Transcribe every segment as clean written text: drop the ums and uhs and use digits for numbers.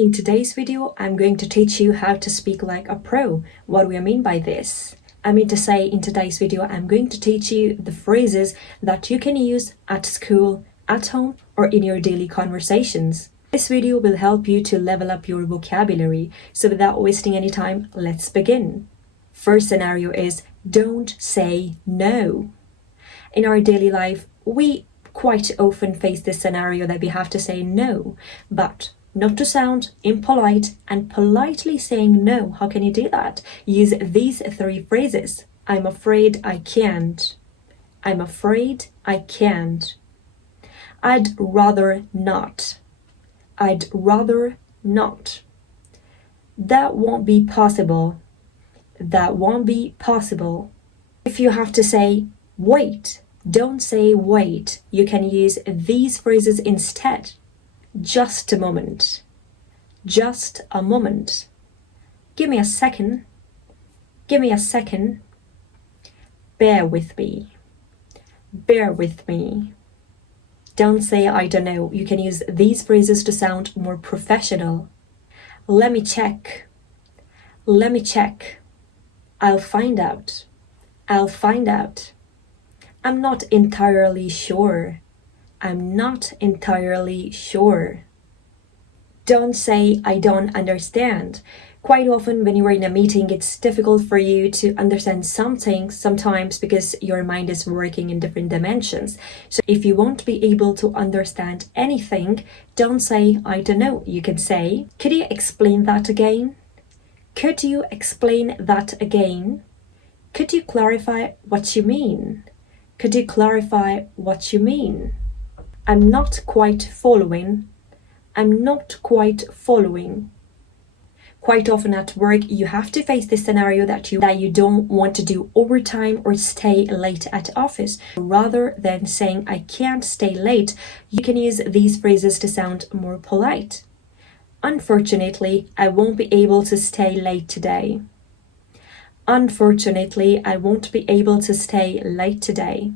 In today's video, I'm going to teach you how to speak like a pro. What do I mean by this? I mean to say in today's video, I'm going to teach you the phrases that you can use at school, at home, or in your daily conversations. This video will help you to level up your vocabulary. So without wasting any time, let's begin. First scenario is don't say no. In our daily life, we quite often face this scenario that we have to say no, but not to sound impolite and politely saying no. How can you do that? Use these three phrases. I'm afraid I can't. I'm afraid I can't. I'd rather not. I'd rather not. That won't be possible. That won't be possible. If you have to say wait, don't say wait. You can use these phrases instead. Just a moment. Just a moment. Give me a second. Give me a second. Bear with me. Bear with me. Don't say I don't know. You can use these phrases to sound more professional. Let me check. Let me check. I'll find out. I'll find out. I'm not entirely sure. I'm not entirely sure. Don't say I don't understand. Quite often when you are in a meeting, it's difficult for you to understand something sometimes because your mind is working in different dimensions. So if you won't be able to understand anything, don't say I don't know. You can say, could you explain that again? Could you explain that again? Could you clarify what you mean? Could you clarify what you mean? I'm not quite following. I'm not quite following. Quite often at work, you have to face this scenario that you don't want to do overtime or stay late at office. Rather than saying I can't stay late, you can use these phrases to sound more polite. Unfortunately, I won't be able to stay late today. Unfortunately, I won't be able to stay late today.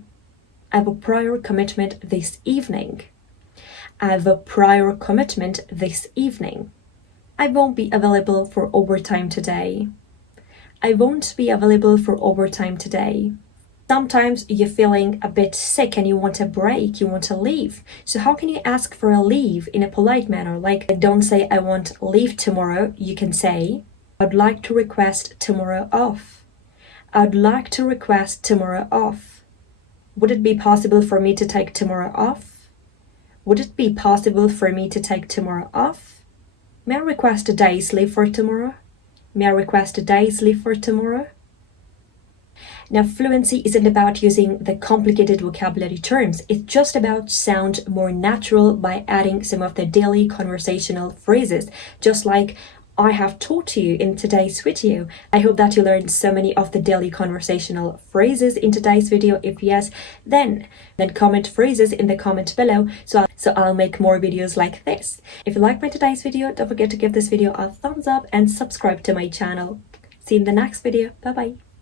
I have a prior commitment this evening. I have a prior commitment this evening. I won't be available for overtime today. I won't be available for overtime today. Sometimes you're feeling a bit sick and you want a break, you want to leave. So how can you ask for a leave in a polite manner? Like, don't say I want leave tomorrow. You can say, I'd like to request tomorrow off. I'd like to request tomorrow off. Would it be possible for me to take tomorrow off? Would it be possible for me to take tomorrow off? May I request a day's leave for tomorrow? May I request a day's leave for tomorrow? Now, fluency isn't about using the complicated vocabulary terms. It's just about sound more natural by adding some of the daily conversational phrases, just like I have taught you in today's video. I hope that you learned so many of the daily conversational phrases in today's video. If yes, then comment phrases in the comment below so I'll make more videos like this. If you like my today's video, don't forget to give this video a thumbs up and subscribe to my channel. See you in the next video. Bye bye.